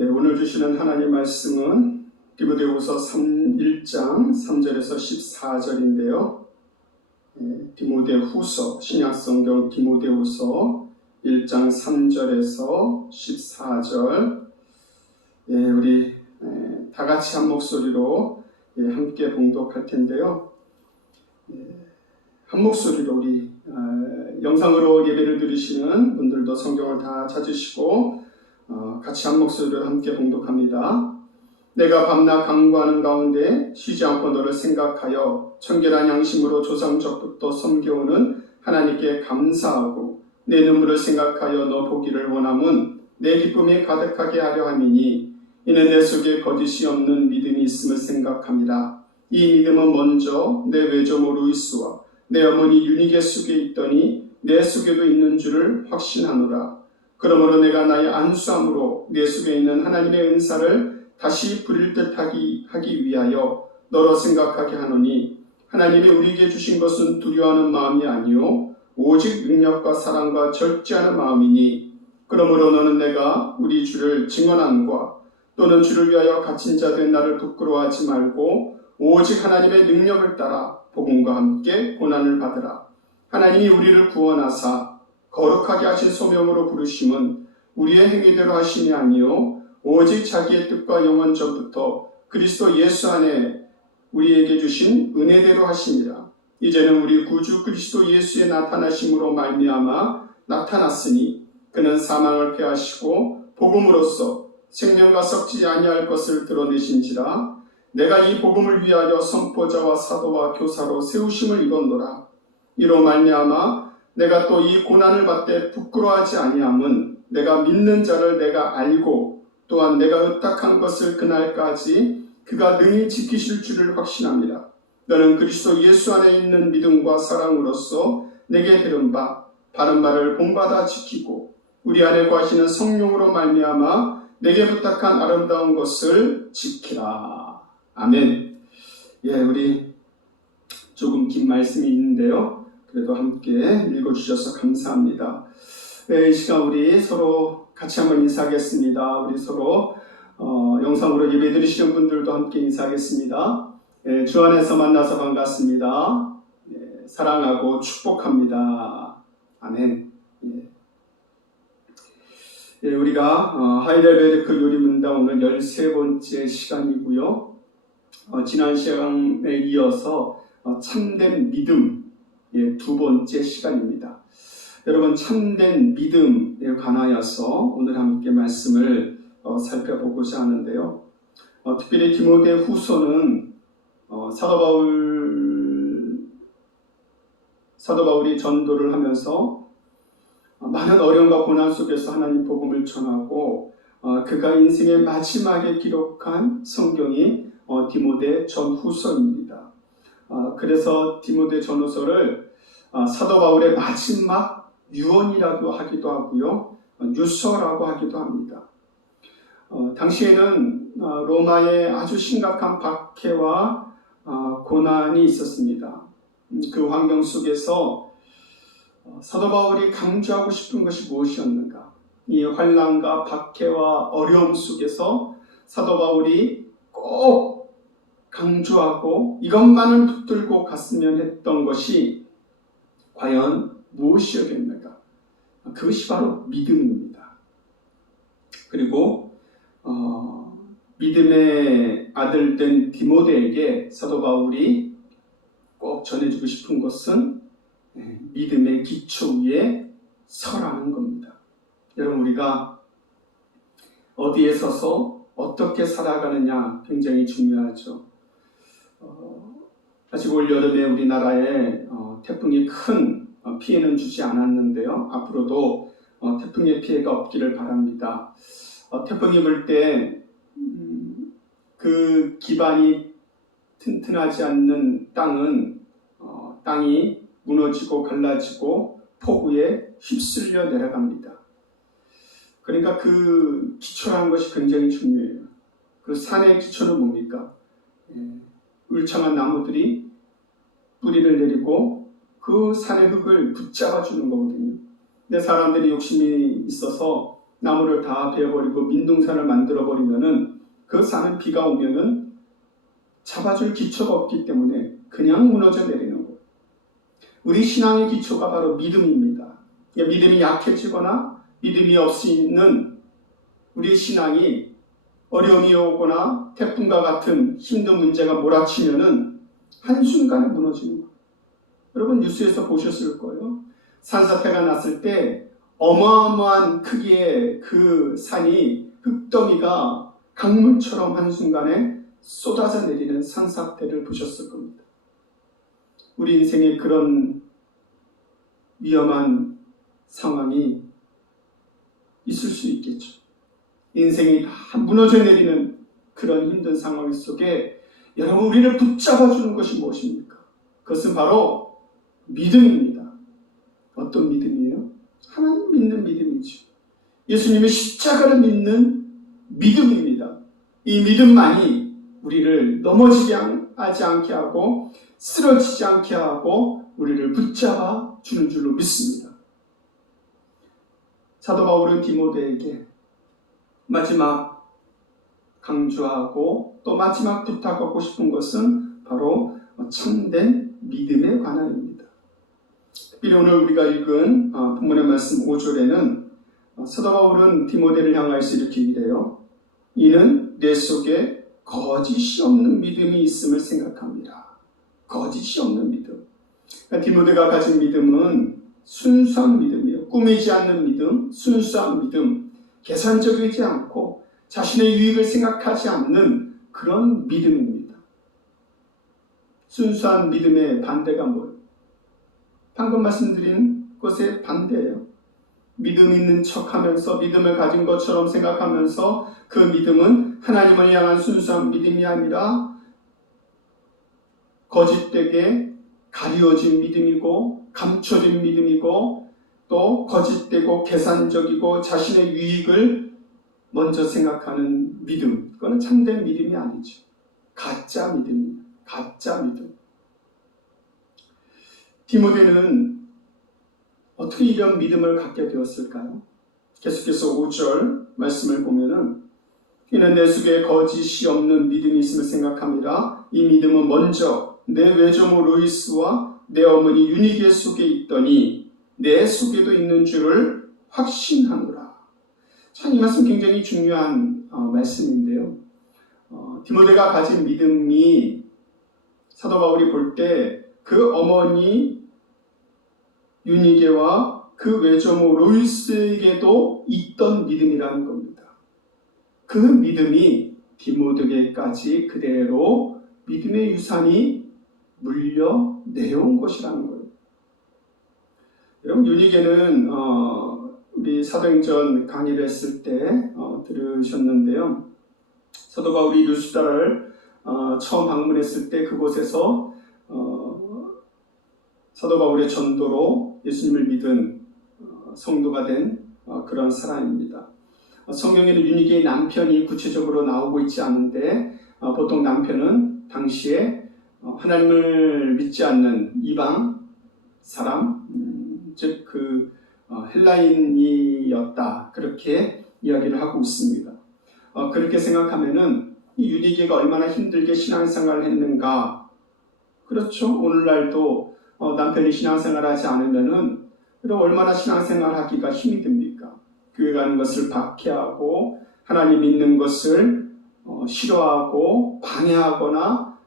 오늘 주시는 하나님 말씀은 디모데후서 1장 3절에서 14절인데요. 디모데후서, 신약성경 디모데후서 1장 3절에서 14절. 우리 다 같이 한 목소리로 함께 봉독할 텐데요. 한 목소리로 우리 영상으로 예배를 드리시는 분들도 성경을 다 찾으시고 같이 한 목소리로 함께 봉독합니다. 내가 밤낮 강구하는 가운데 쉬지 않고 너를 생각하여 청결한 양심으로 조상적부터 섬겨오는 하나님께 감사하고 내 눈물을 생각하여 너 보기를 원함은 내 기쁨이 가득하게 하려 함이니 이는 내 속에 거짓이 없는 믿음이 있음을 생각합니다. 이 믿음은 먼저 내 외조모 루이스와 내 어머니 유니게 속에 있더니 내 속에도 있는 줄을 확신하노라. 그러므로 내가 나의 안수함으로 내 속에 있는 하나님의 은사를 다시 부릴 듯하기 위하여 너로 생각하게 하노니 하나님이 우리에게 주신 것은 두려워하는 마음이 아니요 오직 능력과 사랑과 절제하는 마음이니 그러므로 너는 내가 우리 주를 증언함과 또는 주를 위하여 갇힌 자 된 나를 부끄러워하지 말고 오직 하나님의 능력을 따라 복음과 함께 고난을 받으라. 하나님이 우리를 구원하사 거룩하게 하신 소명으로 부르심은 우리의 행위대로 하심이 아니요 오직 자기의 뜻과 영원 전부터 그리스도 예수 안에 우리에게 주신 은혜대로 하심이라. 이제는 우리 구주 그리스도 예수의 나타나심으로 말미암아 나타났으니 그는 사망을 패하시고 복음으로써 생명과 썩지 아니할 것을 드러내신지라. 내가 이 복음을 위하여 선포자와 사도와 교사로 세우심을 입었노라. 이로 말미암아 내가 또 이 고난을 받되 부끄러워하지 아니함은 내가 믿는 자를 내가 알고 또한 내가 의탁한 것을 그날까지 그가 능히 지키실 줄을 확신합니다. 너는 그리스도 예수 안에 있는 믿음과 사랑으로서 내게 들은 바 바른 말을 본받아 지키고 우리 안에 거하시는 성령으로 말미암아 내게 부탁한 아름다운 것을 지키라. 아멘. 우리 조금 긴 말씀이 있는데요. 그래도 함께 읽어주셔서 감사합니다. 이 시간 우리 서로 같이 한번 인사하겠습니다. 우리 서로 영상으로 예배 드리시는 분들도 함께 인사하겠습니다. 주 안에서 만나서 반갑습니다. 사랑하고 축복합니다. 아멘. 우리가 하이델베르크 요리문답 오늘 13번째 시간이고요. 지난 시간에 이어서 참된 믿음 두 번째 시간입니다. 여러분, 참된 믿음에 관하여서 오늘 함께 말씀을 살펴보고자 하는데요. 특별히 디모데후서는 사도 바울이 전도를 하면서 많은 어려움과 고난 속에서 하나님 복음을 전하고 그가 인생의 마지막에 기록한 성경이 디모데 전후서입니다. 그래서 디모데 전후서를 사도 바울의 마지막 유언이라고 하기도 하고요, 유서라고 하기도 합니다. 당시에는 로마에 아주 심각한 박해와 고난이 있었습니다. 그 환경 속에서 사도 바울이 강조하고 싶은 것이 무엇이었는가? 이 환난과 박해와 어려움 속에서 사도 바울이 꼭 강조하고 이것만을 붙들고 갔으면 했던 것이 과연 무엇이었겠는가? 그것이 바로 믿음입니다. 그리고 믿음의 아들 된 디모데에게 사도 바울이 꼭 전해주고 싶은 것은 믿음의 기초 위에 서라는 겁니다. 여러분, 우리가 어디에 서서 어떻게 살아가느냐 굉장히 중요하죠. 아직 올 여름에 우리나라에 태풍이 큰 피해는 주지 않았는데요. 앞으로도 태풍의 피해가 없기를 바랍니다. 태풍이 불 때 그 기반이 튼튼하지 않는 땅이 무너지고 갈라지고 폭우에 휩쓸려 내려갑니다. 그러니까 그 기초라는 것이 굉장히 중요해요. 그 산의 기초는 뭡니까? 울창한 나무들이 뿌리를 내리고 그 산의 흙을 붙잡아 주는 거거든요. 근데 사람들이 욕심이 있어서 나무를 다 베어버리고 민둥산을 만들어버리면은 그 산은 비가 오면은 잡아줄 기초가 없기 때문에 그냥 무너져 내리는 거예요. 우리 신앙의 기초가 바로 믿음입니다. 믿음이 약해지거나 믿음이 없이는 우리 신앙이 어려움이 오거나 태풍과 같은 힘든 문제가 몰아치면은 한순간에 무너지는 거예요. 여러분 뉴스에서 보셨을 거예요. 산사태가 났을 때 어마어마한 크기의 그 산이 흙더미가 강물처럼 한순간에 쏟아져 내리는 산사태를 보셨을 겁니다. 우리 인생에 그런 위험한 상황이 있을 수 있겠죠. 인생이 다 무너져 내리는 그런 힘든 상황 속에 여러분 우리를 붙잡아 주는 것이 무엇입니까? 그것은 바로 믿음입니다. 어떤 믿음이에요? 하나님 믿는 믿음이죠. 예수님의 십자가를 믿는 믿음입니다. 이 믿음만이 우리를 넘어지게 하지 않게 하고 쓰러지지 않게 하고 우리를 붙잡아 주는 줄로 믿습니다. 사도 바울은 디모데에게 마지막 강조하고 또 마지막 부탁하고 싶은 것은 바로 참된 믿음에 관한입니다. 특별히 오늘 우리가 읽은 본문의 말씀 5절에는 사도 바울은 디모데를 향하여서 이렇게 이래요. 이는 내 속에 거짓이 없는 믿음이 있음을 생각합니다. 거짓이 없는 믿음. 그러니까 디모데가 가진 믿음은 순수한 믿음이에요. 꾸미지 않는 믿음, 순수한 믿음, 계산적이지 않고 자신의 유익을 생각하지 않는 그런 믿음입니다. 순수한 믿음의 반대가 뭐예요? 방금 말씀드린 것의 반대예요. 믿음 있는 척하면서 믿음을 가진 것처럼 생각하면서 그 믿음은 하나님을 향한 순수한 믿음이 아니라 거짓되게 가리워진 믿음이고 감춰진 믿음이고 또 거짓되고 계산적이고 자신의 유익을 먼저 생각하는 믿음. 그건 참된 믿음이 아니죠. 가짜 믿음입니다. 가짜 믿음. 디모데는 어떻게 이런 믿음을 갖게 되었을까요? 계속해서 5절 말씀을 보면은 이는 내 속에 거짓이 없는 믿음이 있음을 생각합니다. 이 믿음은 먼저 내 외조모 로이스와 내 어머니 유니게 속에 있더니 내 속에도 있는 줄을 확신하노라. 참 이 말씀 굉장히 중요한 말씀인데요. 디모데가 가진 믿음이 사도 바울이 볼 때 그 어머니 유니게와 그 외조모 로이스에게도 있던 믿음이라는 겁니다. 그 믿음이 디모데에게까지 그대로 믿음의 유산이 물려 내려온 것이라는 거예요. 여러분 유니게는 우리 사도행전 강의를 했을 때 들으셨는데요. 사도 바울이 루스다를 처음 방문했을 때 그곳에서 사도 바울의 전도로 예수님을 믿은 성도가 된 그런 사람입니다. 성경에는 유니게의 남편이 구체적으로 나오고 있지 않은데 보통 남편은 당시에 하나님을 믿지 않는 이방 사람, 즉 그 헬라인이었다 그렇게 이야기를 하고 있습니다. 그렇게 생각하면은 이 유니게가 얼마나 힘들게 신앙생활을 했는가. 그렇죠. 오늘날도 남편이 신앙생활을 하지 않으면은 그럼 얼마나 신앙생활하기가 힘이 듭니까? 교회 가는 것을 박해하고 하나님 믿는 것을 싫어하고 방해하거나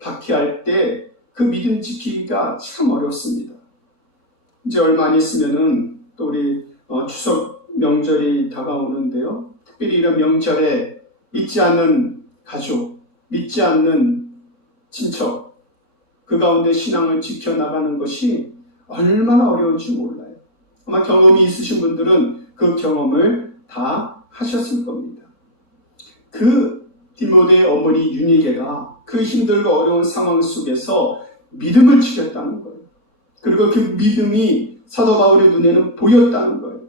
박해할 때 그 믿음 지키기가 참 어렵습니다. 이제 얼마 안 있으면은 또 우리 추석 명절이 다가오는데요. 특별히 이런 명절에 믿지 않는 가족, 믿지 않는 친척, 그 가운데 신앙을 지켜나가는 것이 얼마나 어려운지 몰라요. 아마 경험이 있으신 분들은 그 경험을 다 하셨을 겁니다. 그 디모데의 어머니 유니게가 그 힘들고 어려운 상황 속에서 믿음을 지켰다는 거예요. 그리고 그 믿음이 사도 바울의 눈에는 보였다는 거예요.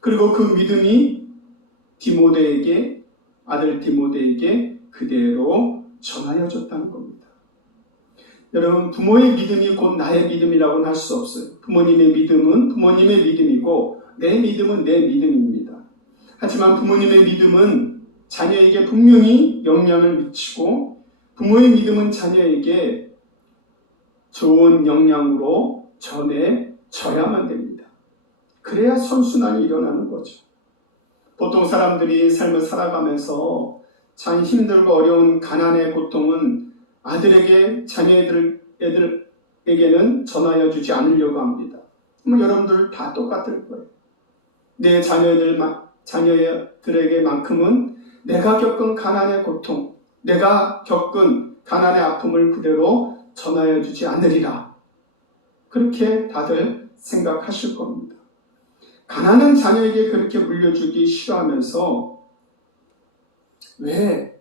그리고 그 믿음이 디모데에게, 아들 디모데에게 그대로 전하여졌다는 겁니다. 여러분, 부모의 믿음이 곧 나의 믿음이라고는 할 수 없어요. 부모님의 믿음은 부모님의 믿음이고 내 믿음은 내 믿음입니다. 하지만 부모님의 믿음은 자녀에게 분명히 영향을 미치고 부모의 믿음은 자녀에게 좋은 영향으로 전해져야만 됩니다. 그래야 선순환이 일어나는 거죠. 보통 사람들이 삶을 살아가면서 참 힘들고 어려운 가난의 고통은 아들에게 애들에게는 전하여 주지 않으려고 합니다. 여러분들 다 똑같을 거예요. 내 자녀들에게만큼은 내가 겪은 가난의 고통, 내가 겪은 가난의 아픔을 그대로 전하여 주지 않으리라. 그렇게 다들 생각하실 겁니다. 가난은 자녀에게 그렇게 물려주기 싫어하면서 왜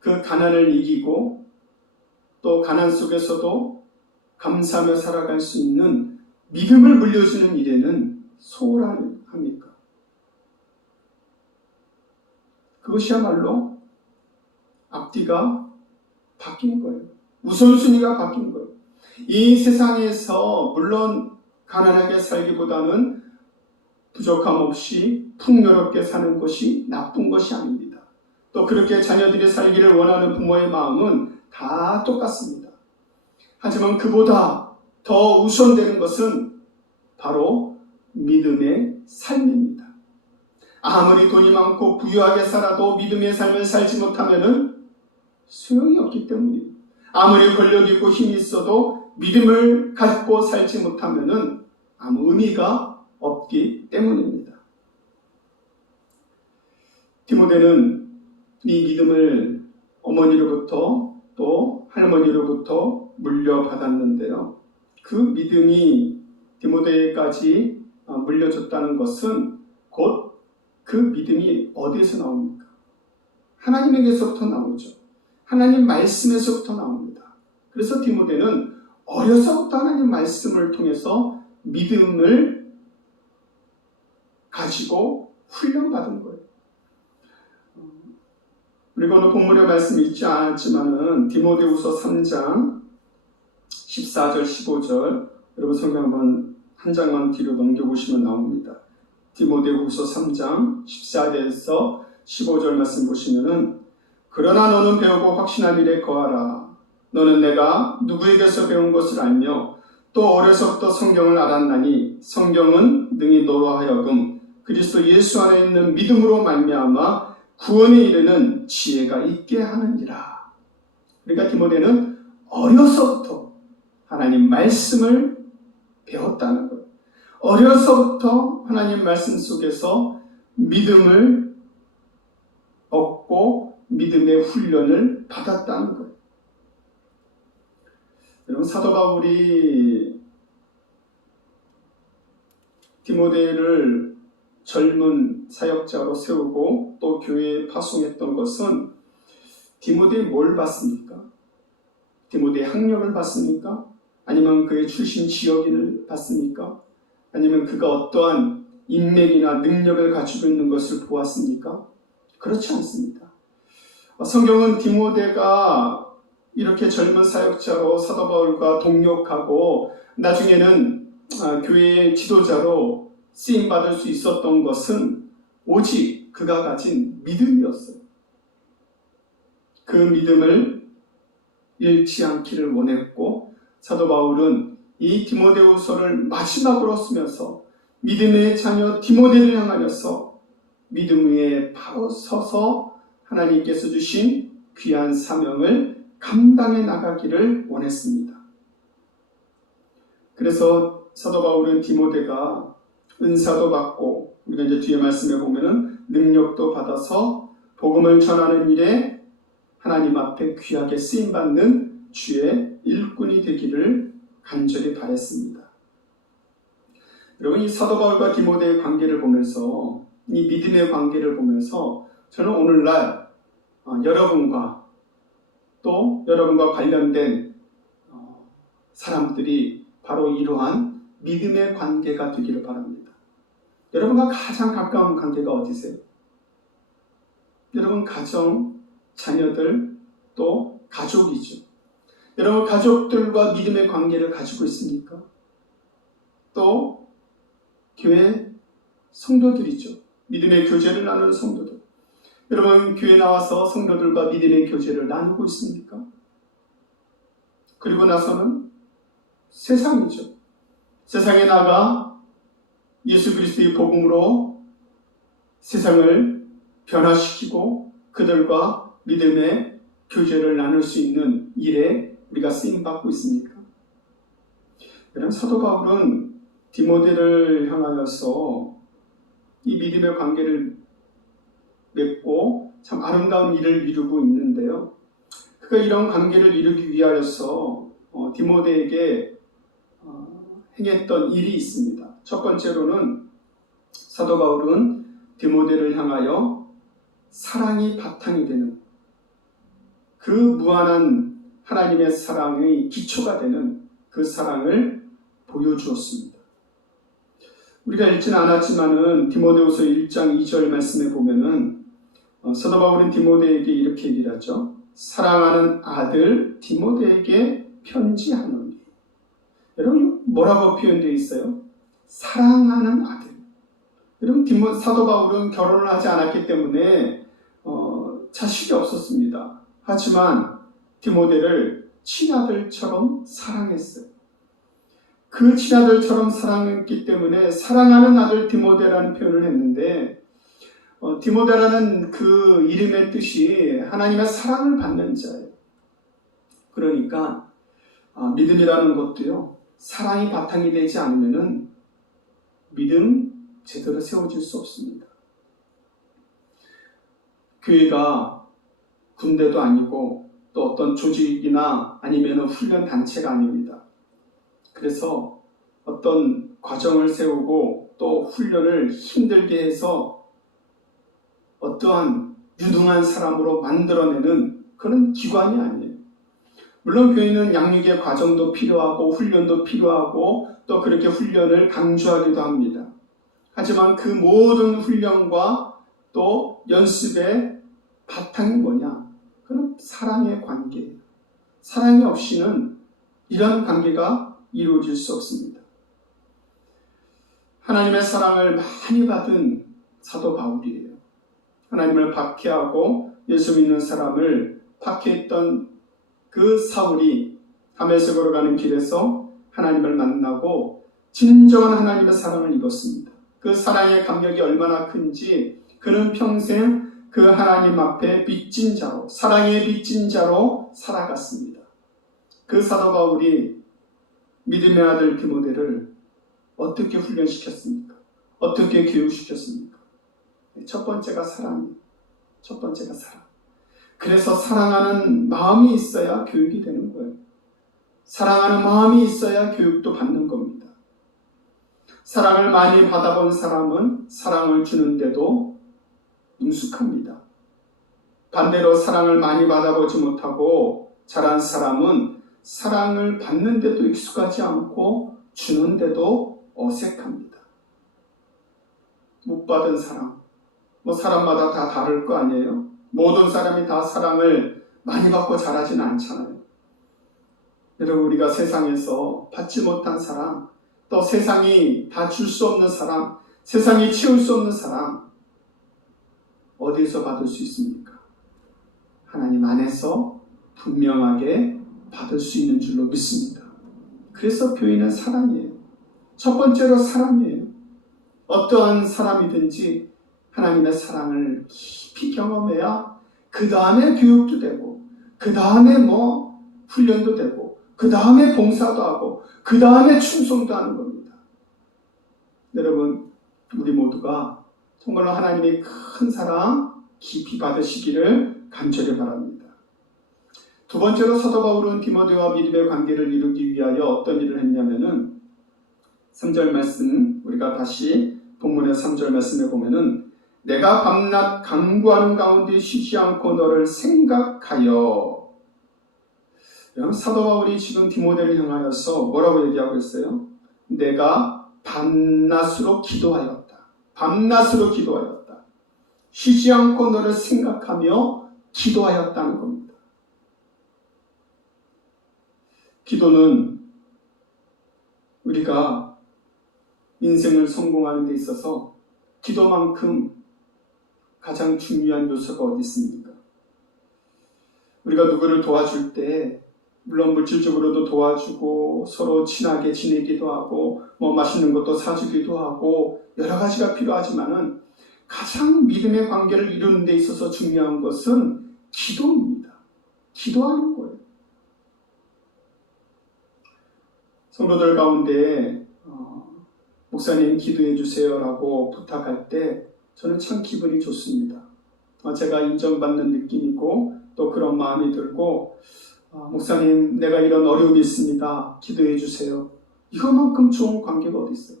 그 가난을 이기고 또 가난 속에서도 감사하며 살아갈 수 있는 믿음을 물려주는 일에는 소홀합니까? 그것이야말로 앞뒤가 바뀐 거예요. 우선순위가 바뀐 거예요. 이 세상에서 물론 가난하게 살기보다는 부족함 없이 풍요롭게 사는 것이 나쁜 것이 아닙니다. 또 그렇게 자녀들이 살기를 원하는 부모의 마음은 다 똑같습니다. 하지만 그보다 더 우선되는 것은 바로 믿음의 삶입니다. 아무리 돈이 많고 부유하게 살아도 믿음의 삶을 살지 못하면 소용이 없기 때문입니다. 아무리 권력이 있고 힘이 있어도 믿음을 갖고 살지 못하면 아무 의미가 없기 때문입니다. 디모데는 이 믿음을 어머니로부터 또 할머니로부터 물려받았는데요. 그 믿음이 디모데에까지 물려졌다는 것은 곧 그 믿음이 어디에서 나옵니까? 하나님에게서부터 나오죠. 하나님 말씀에서부터 나옵니다. 그래서 디모데는 어려서부터 하나님 말씀을 통해서 믿음을 가지고 훈련받은 거예요. 우리가 오늘 본문의 말씀이 있지 않았지만은 디모데후서 3장 14절 15절 여러분 성경 한번 한 장만 뒤로 넘겨보시면 나옵니다. 디모데후서 3장 14절에서 15절 말씀 보시면은 그러나 너는 배우고 확신한 일에 거하라. 너는 내가 누구에게서 배운 것을 알며 또 어려서부터 성경을 알았나니 성경은 능히 너로 하여금 그리스도 예수 안에 있는 믿음으로 말미암아 구원에 이르는 지혜가 있게 하느니라. 그러니까 디모데는 어려서부터 하나님 말씀을 배웠다는 거예요. 어려서부터 하나님 말씀 속에서 믿음을 얻고 믿음의 훈련을 받았다는 거예요. 여러분 사도 바울이 디모데를 젊은 사역자로 세우고 또 교회에 파송했던 것은 디모데의 뭘 봤습니까? 디모데의 학력을 봤습니까? 아니면 그의 출신 지역인을 봤습니까? 아니면 그가 어떠한 인맥이나 능력을 가지고 있는 것을 보았습니까? 그렇지 않습니다. 성경은 디모데가 이렇게 젊은 사역자로 사도 바울과 동역하고 나중에는 교회의 지도자로 쓰임받을 수 있었던 것은 오직 그가 가진 믿음이었어요. 그 믿음을 잃지 않기를 원했고 사도 바울은 이 디모데후서를 마지막으로 쓰면서 믿음의 자녀 디모데를 향하여서 믿음 위에 바로 서서 하나님께서 주신 귀한 사명을 감당해 나가기를 원했습니다. 그래서 사도 바울은 디모데가 은사도 받고 우리가 이제 뒤에 말씀에 보면은 능력도 받아서 복음을 전하는 일에 하나님 앞에 귀하게 쓰임받는 주의 일꾼이 되기를 간절히 바랬습니다. 여러분 이 사도 바울과 디모데의 관계를 보면서 이 믿음의 관계를 보면서 저는 오늘날 여러분과 또 여러분과 관련된 사람들이 바로 이러한 믿음의 관계가 되기를 바랍니다. 여러분과 가장 가까운 관계가 어디세요? 여러분 가정, 자녀들, 또 가족이죠. 여러분 가족들과 믿음의 관계를 가지고 있습니까? 또 교회 성도들이죠. 믿음의 교제를 나누는 성도들. 여러분, 교회 나와서 성도들과 믿음의 교제를 나누고 있습니까? 그리고 나서는 세상이죠. 세상에 나가 예수 그리스도의 복음으로 세상을 변화시키고 그들과 믿음의 교제를 나눌 수 있는 일에 우리가 쓰임받고 있습니까? 여러분, 사도 바울은 디모데를 향하여서 이 믿음의 관계를 맺고 참 아름다운 일을 이루고 있는데요. 그가 이런 관계를 이루기 위하여서 디모데에게 행했던 일이 있습니다. 첫 번째로는 사도 바울은 디모데를 향하여 사랑이 바탕이 되는 그 무한한 하나님의 사랑의 기초가 되는 그 사랑을 보여주었습니다. 우리가 읽지는 않았지만은 디모데후서 1장 2절 말씀에 보면은 사도 바울은 디모데에게 이렇게 얘기를 하죠. 사랑하는 아들 디모데에게 편지하노니. 여러분, 뭐라고 표현되어 있어요? 사랑하는 아들. 여러분, 사도 바울은 결혼을 하지 않았기 때문에 자식이 없었습니다. 하지만 디모데를 친아들처럼 사랑했어요. 그 친아들처럼 사랑했기 때문에 사랑하는 아들 디모데라는 표현을 했는데, 디모데라는 그 이름의 뜻이 하나님의 사랑을 받는 자예요. 그러니까 믿음이라는 것도요, 사랑이 바탕이 되지 않으면은 믿음 제대로 세워질 수 없습니다. 교회가 군대도 아니고 또 어떤 조직이나 아니면 훈련 단체가 아닙니다. 그래서 어떤 과정을 세우고 또 훈련을 힘들게 해서 어떠한 유능한 사람으로 만들어내는 그런 기관이 아니에요. 물론 교회는 양육의 과정도 필요하고 훈련도 필요하고 또 그렇게 훈련을 강조하기도 합니다. 하지만 그 모든 훈련과 또 연습의 바탕이 뭐냐? 그건 사랑의 관계예요. 사랑이 없이는 이런 관계가 이루어질 수 없습니다. 하나님의 사랑을 많이 받은 사도 바울이에요. 하나님을 박해하고 예수 믿는 사람을 박해했던 그 사울이 다메섹 걸어가는 길에서 하나님을 만나고 진정한 하나님의 사랑을 입었습니다. 그 사랑의 감격이 얼마나 큰지 그는 평생 그 하나님 앞에 빚진 자로, 사랑의 빚진 자로 살아갔습니다. 그 사도 바울이 믿음의 아들 디모데를 어떻게 훈련시켰습니까? 어떻게 교육시켰습니까? 첫 번째가 사랑이에요. 첫 번째가 사랑. 그래서 사랑하는 마음이 있어야 교육이 되는 거예요. 사랑하는 마음이 있어야 교육도 받는 겁니다. 사랑을 많이 받아본 사람은 사랑을 주는데도 능숙합니다. 반대로 사랑을 많이 받아보지 못하고 자란 사람은 사랑을 받는데도 익숙하지 않고 주는데도 어색합니다. 못 받은 사랑, 사람마다 다 다를 거 아니에요? 모든 사람이 다 사랑을 많이 받고 자라지는 않잖아요. 여러분, 우리가 세상에서 받지 못한 사랑, 또 세상이 다 줄 수 없는 사랑, 세상이 채울 수 없는 사랑, 어디에서 받을 수 있습니까? 하나님 안에서 분명하게 받을 수 있는 줄로 믿습니다. 그래서 교회는 사랑이에요. 첫 번째로 사랑이에요. 어떠한 사람이든지 하나님의 사랑을 깊이 경험해야 그 다음에 교육도 되고 그 다음에 훈련도 되고 그 다음에 봉사도 하고 그 다음에 충성도 하는 겁니다. 여러분, 우리 모두가 정말로 하나님의 큰 사랑 깊이 받으시기를 간절히 바랍니다. 두 번째로 사도 바울은 디모데와 믿음의 관계를 이루기 위하여 어떤 일을 했냐면은 3절 말씀, 우리가 다시 본문의 3절 말씀에 보면은 내가 밤낮 간구하는 가운데 쉬지 않고 너를 생각하여. 여러분, 사도 바울이 지금 디모데를 향하여서 뭐라고 얘기하고 있어요? 내가 밤낮으로 기도하였다. 밤낮으로 기도하였다. 쉬지 않고 너를 생각하며 기도하였다는 겁니다. 기도는 우리가 인생을 성공하는 데 있어서 기도만큼 가장 중요한 요소가 어디 있습니까? 우리가 누구를 도와줄 때 물론 물질적으로도 도와주고 서로 친하게 지내기도 하고 맛있는 것도 사주기도 하고 여러 가지가 필요하지만은 가장 믿음의 관계를 이루는 데 있어서 중요한 것은 기도입니다. 기도하는 거예요. 성도들 가운데 목사님 기도해 주세요라고 부탁할 때 저는 참 기분이 좋습니다. 제가 인정받는 느낌이고 또 그런 마음이 들고 목사님 내가 이런 어려움이 있습니다. 기도해 주세요. 이것만큼 좋은 관계가 어디 있어요?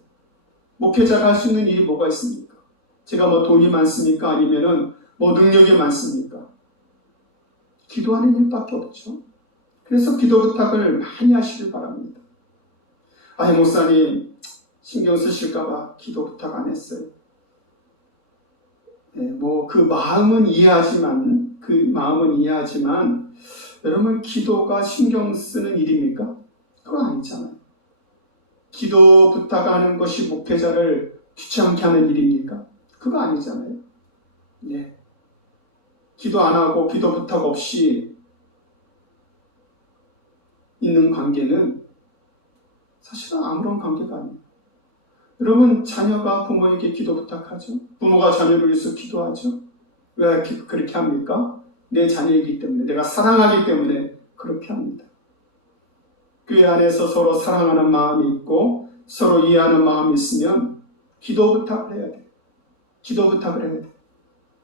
목회자가 할 수 있는 일이 뭐가 있습니까? 제가 돈이 많습니까? 아니면은 능력이 많습니까? 기도하는 일밖에 없죠. 그래서 기도 부탁을 많이 하시길 바랍니다. 목사님 신경 쓰실까봐 기도 부탁 안 했어요. 그 마음은 이해하지만 여러분 기도가 신경 쓰는 일입니까? 그건 아니잖아요. 기도 부탁하는 것이 목회자를 귀찮게 하는 일입니까? 그거 아니잖아요. 기도 안 하고 기도 부탁 없이 있는 관계는 사실은 아무런 관계가 아니에요. 여러분 자녀가 부모에게 기도 부탁하죠. 부모가 자녀를 위해서 기도하죠. 왜 그렇게 합니까? 내 자녀이기 때문에, 내가 사랑하기 때문에 그렇게 합니다. 교회 안에서 서로 사랑하는 마음이 있고 서로 이해하는 마음이 있으면 기도 부탁을 해야 돼요. 기도 부탁을 해야 돼요.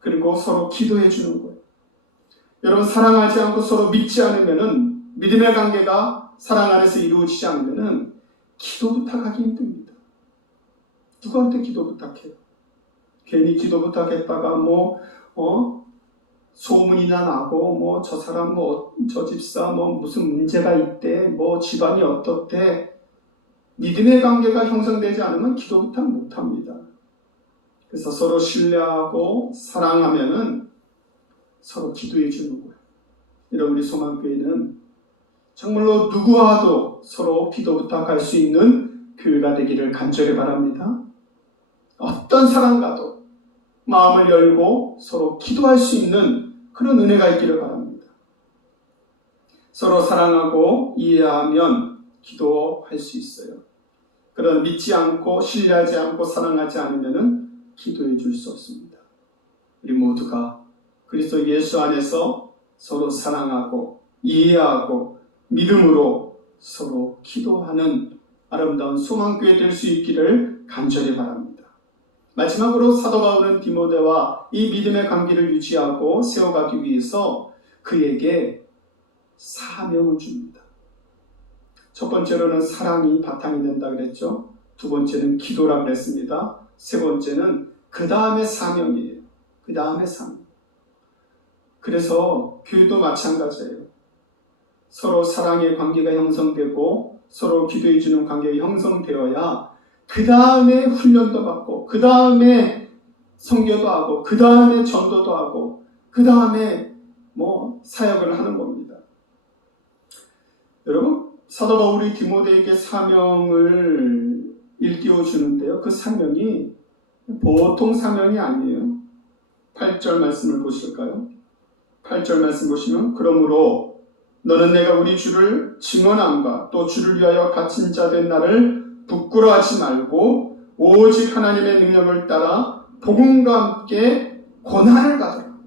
그리고 서로 기도해 주는 거예요. 여러분 사랑하지 않고 서로 믿지 않으면은 믿음의 관계가 사랑 안에서 이루어지지 않으면은 기도 부탁하기 힘듭니다. 누구한테 기도 부탁해요? 괜히 기도 부탁했다가 소문이나 나고 저 사람 저 집사 무슨 문제가 있대 집안이 어떻대 믿음의 관계가 형성되지 않으면 기도 부탁 못합니다. 그래서 서로 신뢰하고 사랑하면은 서로 기도해 주는 거예요. 이런 우리 소망교회는 정말로 누구와도 서로 기도 부탁할 수 있는 교회가 되기를 간절히 바랍니다. 어떤 사람과도 마음을 열고 서로 기도할 수 있는 그런 은혜가 있기를 바랍니다. 서로 사랑하고 이해하면 기도할 수 있어요. 그러나 믿지 않고 신뢰하지 않고 사랑하지 않으면 기도해 줄 수 없습니다. 우리 모두가 그리스도 예수 안에서 서로 사랑하고 이해하고 믿음으로 서로 기도하는 아름다운 소망교회 될 수 있기를 간절히 바랍니다. 마지막으로 사도 바울은 디모데와 이 믿음의 관계를 유지하고 세워가기 위해서 그에게 사명을 줍니다. 첫 번째로는 사랑이 바탕이 된다 그랬죠. 두 번째는 기도라 그랬습니다. 세 번째는 그 다음에 사명이에요. 그 다음에 사명. 그래서 교회도 마찬가지예요. 서로 사랑의 관계가 형성되고 서로 기도해 주는 관계가 형성되어야 그 다음에 훈련도 받고 그 다음에 선교도 하고 그 다음에 전도도 하고 그 다음에 사역을 하는 겁니다. 여러분 사도 바울이 디모데에게 사명을 일깨워 주는데요. 그 사명이 보통 사명이 아니에요. 8절 말씀을 보실까요? 8절 말씀 보시면 그러므로 너는 내가 우리 주를 증언함과 또 주를 위하여 갇힌 자 된 나를 부끄러워하지 말고 오직 하나님의 능력을 따라 복음과 함께 고난을 받으라.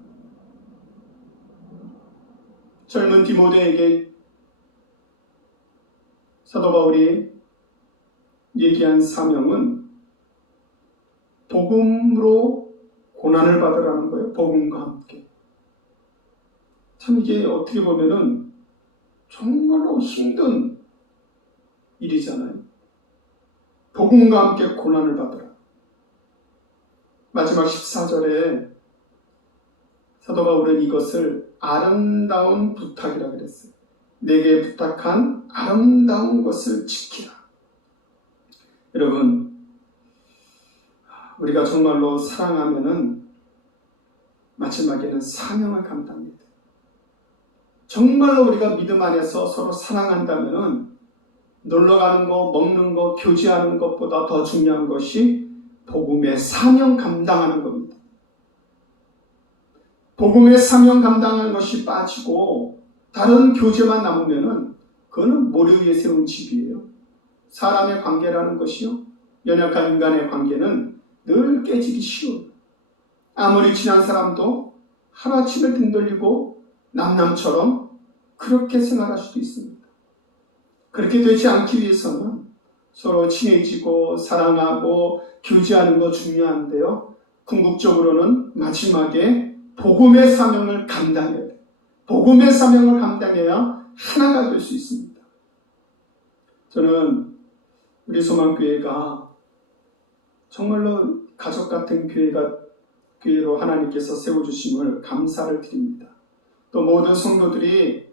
젊은 디모데에게 사도 바울이 얘기한 사명은 복음으로 고난을 받으라는 거예요. 복음과 함께. 참 이게 어떻게 보면은 정말로 힘든 일이잖아요. 복음과 함께 고난을 받으라. 마지막 14절에 사도 바울은 이것을 아름다운 부탁이라고 그랬어요. 내게 부탁한 아름다운 것을 지키라. 여러분, 우리가 정말로 사랑하면은 마지막에는 사명을 감당합니다. 정말로 우리가 믿음 안에서 서로 사랑한다면은 놀러 가는 거, 먹는 거, 교제하는 것보다 더 중요한 것이 복음의 사명 감당하는 겁니다. 복음의 사명 감당하는 것이 빠지고 다른 교제만 남으면은 그거는 모래 위에 세운 집이에요. 사람의 관계라는 것이요, 연약한 인간의 관계는 늘 깨지기 쉬워요. 아무리 친한 사람도 하루아침에 등 돌리고 남남처럼 그렇게 생활할 수도 있습니다. 그렇게 되지 않기 위해서는 서로 친해지고 사랑하고 교제하는 거 중요한데요, 궁극적으로는 마지막에 복음의 사명을 감당해야 돼요. 복음의 사명을 감당해야 하나가 될 수 있습니다. 저는 우리 소망교회가 정말로 가족 같은 교회로 하나님께서 세워주심을 감사를 드립니다. 또 모든 성도들이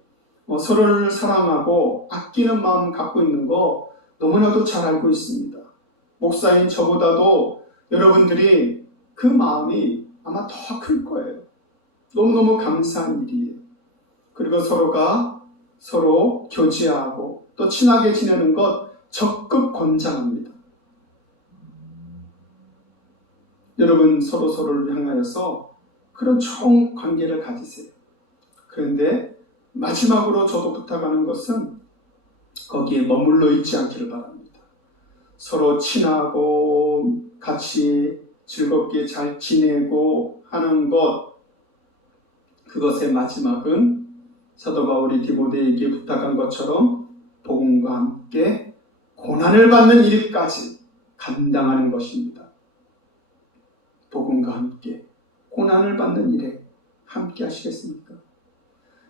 서로를 사랑하고 아끼는 마음 갖고 있는 거 너무나도 잘 알고 있습니다. 목사인 저보다도 여러분들이 그 마음이 아마 더 클 거예요. 너무너무 감사한 일이에요. 그리고 서로가 서로 교제하고 또 친하게 지내는 것 적극 권장합니다. 여러분 서로를 향하여서 그런 좋은 관계를 가지세요. 그런데 마지막으로 저도 부탁하는 것은 거기에 머물러 있지 않기를 바랍니다. 서로 친하고 같이 즐겁게 잘 지내고 하는 것, 그것의 마지막은 사도 바울이 디모데에게 부탁한 것처럼 복음과 함께 고난을 받는 일까지 감당하는 것입니다. 복음과 함께 고난을 받는 일에 함께 하시겠습니까?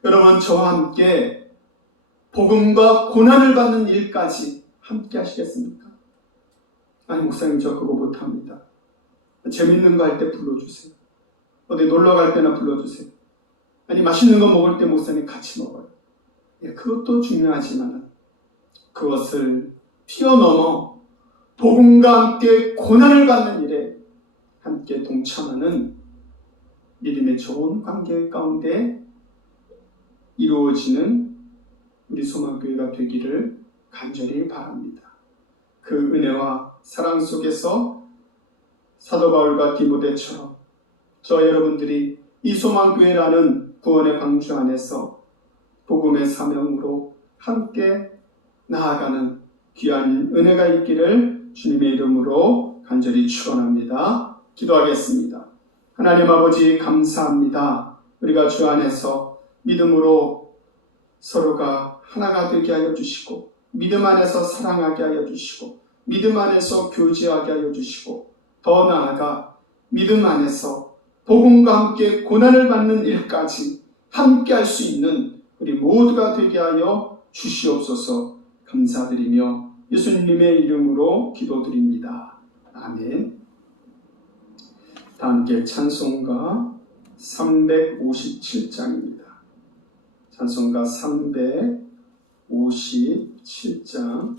여러분, 저와 함께 복음과 고난을 받는 일까지 함께 하시겠습니까? 아니, 목사님 저 그거 못합니다. 재밌는 거 할 때 불러주세요. 어디 놀러 갈 때나 불러주세요. 아니, 맛있는 거 먹을 때 목사님 같이 먹어요. 예, 그것도 중요하지만 그것을 뛰어넘어 복음과 함께 고난을 받는 일에 함께 동참하는 믿음의 좋은 관계 가운데 이루어지는 우리 소망교회가 되기를 간절히 바랍니다. 그 은혜와 사랑 속에서 사도 바울과 디모데처럼 저 여러분들이 이 소망교회라는 구원의 방주 안에서 복음의 사명으로 함께 나아가는 귀한 은혜가 있기를 주님의 이름으로 간절히 축원합니다. 기도하겠습니다. 하나님 아버지, 감사합니다. 우리가 주 안에서 믿음으로 서로가 하나가 되게 하여 주시고, 믿음 안에서 사랑하게 하여 주시고, 믿음 안에서 교제하게 하여 주시고, 더 나아가 믿음 안에서 복음과 함께 고난을 받는 일까지 함께 할 수 있는 우리 모두가 되게 하여 주시옵소서. 감사드리며 예수님의 이름으로 기도드립니다. 아멘. 다 함께 찬송가 357장입니다. 찬송가 357장.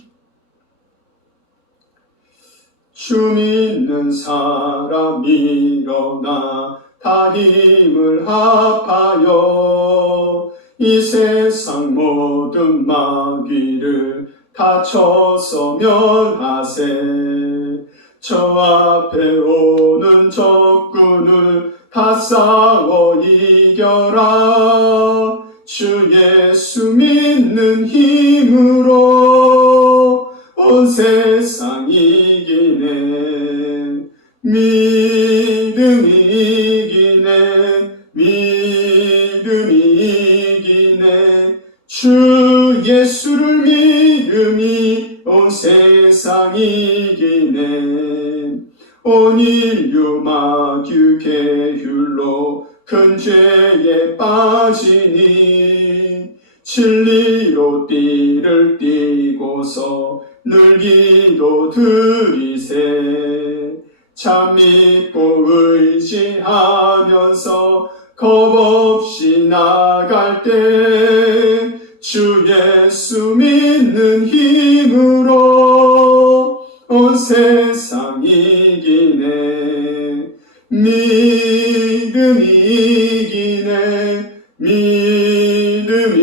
주 믿는 사람 일어나 다 힘을 합하여 이 세상 모든 마귀를 다 쳐서 멸하세. 저 앞에 오는 적군을 다 싸워 이겨라. 주 예수 믿는 힘으로 온 세상 이기네. 믿음이 이기네. 믿음이 이기네. 주 예수를 믿음이 온 세상 이기네. 온 인류 마귀 계율로 큰 죄에 빠지니 진리로 띠를 띠고서 늘 기도 드리세. 참 믿고 의지하면서 겁없이 나갈 때 주 예수 믿는 힘으로 온 세상 이기네. 믿음이 이기네. 믿음이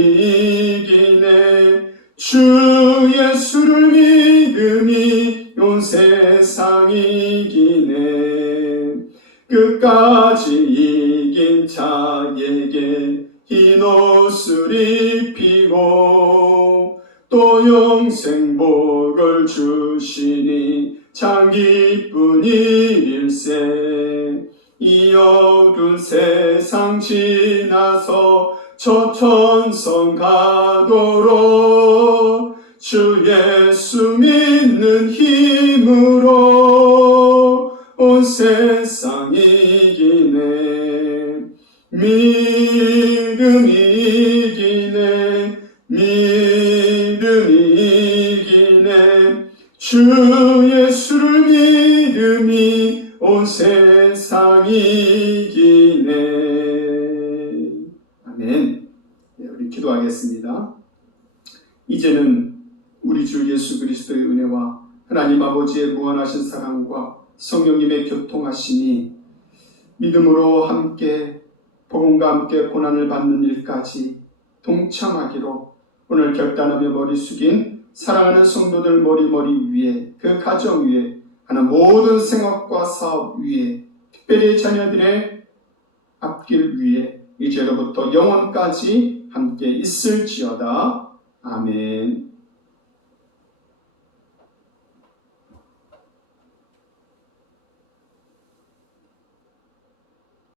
이기네. 주 예수를 믿음이 온 세상 이기네. 끝까지 이긴 자 자에게 흰 옷을 입히고 또 영생복을 주시니 참 기쁜 일일세. 이 어두운 세상 지나서 저 천성 가도록 주 예수 믿는 힘으로 온 세상 이기네. 믿음이 이기네. 믿음이 이기네. 주 예수를 믿음이 온 세상 이기네. 아멘. 네, 우리 기도하겠습니다. 이제는 우리 주 예수 그리스도의 은혜와 하나님 아버지의 무한하신 사랑과 성령님의 교통하심이 믿음으로 함께 복음과 함께 고난을 받는 일까지 동참하기로 오늘 결단하며 머리 숙인 사랑하는 성도들 머리 위에, 그 가정 위에, 하는 모든 생업과 사업 위에, 특별히 자녀들의 앞길 위에 이제로부터 영원까지 함께 있을지어다. 아멘.